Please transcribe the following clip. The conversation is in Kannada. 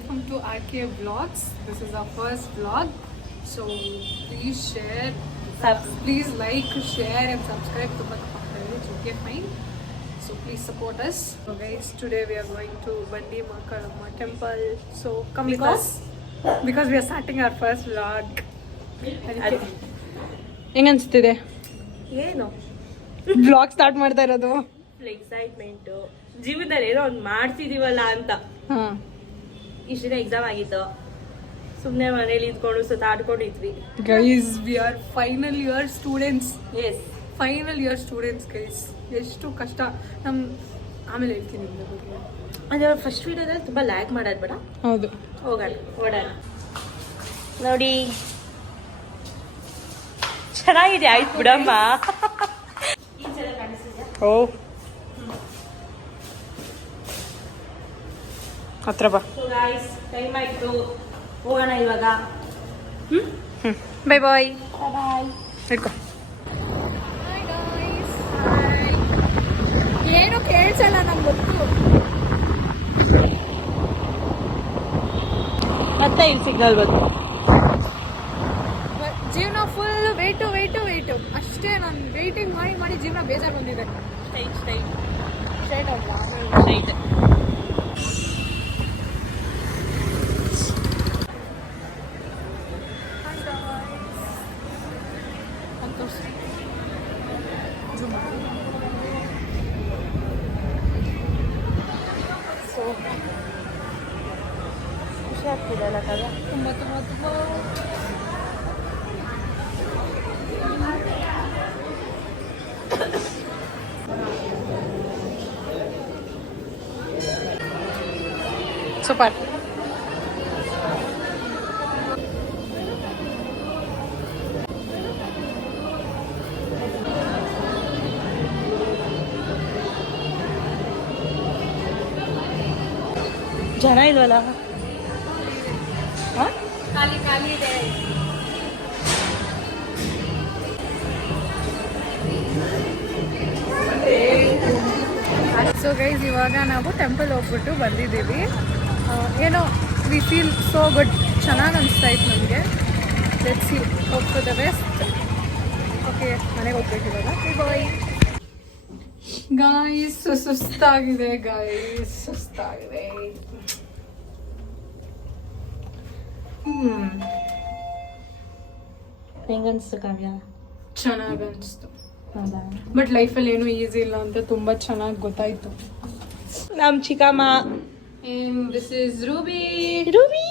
welcome to RK Vlogs. This is our first vlog. So please share, please like, share and subscribe to my page. Okay, fine. So please support us. So guys, today we are going to Bandi Makarama temple. So come with us because we are starting our first vlog. ಹೆಂಗ ಅನ್ಸ್ತಿದೆ ಏನು ವ್ಲಾಗ್ ಸ್ಟಾರ್ಟ್ ಮಾಡ್ತಾ ಇರೋದು? ಎಕ್ಸೈಟ್ಮೆಂಟ್, ಜೀವನದಲ್ಲಿ ಏನೋ ಒಂದು ಮಾಡ್ತಿದೀವಲ್ಲ ಅಂತ. ಇಷ್ಟು ದಿನ ಎಕ್ಸಾಮ್ ಆಗಿತ್ತು, ಸುಮ್ಮನೆ ಮನೇಲಿ ಇದ್ಕೊಂಡು ಸುತ್ತಾಡ್ಕೊಂಡಿದ್ವಿ. Guys we are final year students. Yes, final year students guys. ಎಷ್ಟು ಕಷ್ಟ ಆಮೇಲೆ ಹೇಳ್ತೀನಿ ನಿಮ್ಗೆ ಬಗ್ಗೆ. ಅದೇ ಫಸ್ಟ್ ವೀಡಿಯೋದಲ್ಲಿ ತುಂಬ ಲ್ಯಾಗ್ ಮಾಡೋದು ಬೇಡ. ಹೌದು, ಹೋಗೋಣ ಓಡೋಣ. ನೋಡಿ ಚೆನ್ನಾಗಿದೆ, ಆಯ್ತು ಬಿಡಮ್ಮ. ಓ ಹತ್ರ ಬಾ. ಟೈಮ್ ಆಯ್ತು, ಹೋಗೋಣ ಇವಾಗ. Bye bye. ಬಾಯ್. ಇಟ್ಕೋ. ಏನು ಕೇಳಿಸಲ್ಲ ನಂಗೆ ಗೊತ್ತು. ಮತ್ತೆ ಇಲ್ಲಿ ಸಿಗ್ನಲ್ ಬಂತು. ಜೀವನ ಫುಲ್ ವೇಟು ವೇಟು ವೇಟು ಅಷ್ಟೇ. ನಾನು ವೇಟಿಂಗ್ ಮಾಡಿ ಮಾಡಿ ಜೀವನ ಬೇಜಾರು ಬಂದಿದೆ. ಸ್ಟ್ರೈಟ್ ಅಲ್ವಾ? ಸ್ಟ್ರೈಟ್. ಸೊ ಖುಷಿ ಆಗ್ತಿದೆ ಅಲ್ಲ ಕಲ? ತುಂಬ ತುಂಬ ತುಂಬ. ಸೂಪರ್. ಜನ ಇಲ್ವಲ್ಲ? ಖಾಲಿ ಖಾಲಿ ಇದೆ. ಸೊ ಗೈಸ್, ಇವಾಗ ನಾವು ಟೆಂಪಲ್ ಹೋಗ್ಬಿಟ್ಟು ಬಂದಿದ್ದೀವಿ. ಏನೋ ವಿ ಫೀಲ್ ಸೋ ಗುಡ್. ಚೆನ್ನಾಗಿ ಅನಿಸ್ತಾ ಇತ್ತು ನನಗೆ. Let's see hope for the best. Okay, ಮನೆಗೆ ಹೋಗ್ಬೇಕು ಇವಾಗ. Bye guys. ಸುಸ್ತಾಗಿದೆ ಗಾಯ್ಸ್, ಸುಸ್ತಾಗಿದೆ. ಹೆಂಗನ್ಸ್ತು ಕಾವ್ಯ? ಚೆನ್ನಾಗಿ ಅನಿಸ್ತು. ಹೌದಾ? ಬಟ್ ಲೈಫಲ್ಲಿ ಏನೂ ಈಸಿ ಇಲ್ಲ ಅಂತ ತುಂಬ ಚೆನ್ನಾಗಿ ಗೊತ್ತಾಯಿತು. ನಮ್ಮ ಚಿಕ್ಕಮ್ಮ. And this is Ruby. Ruby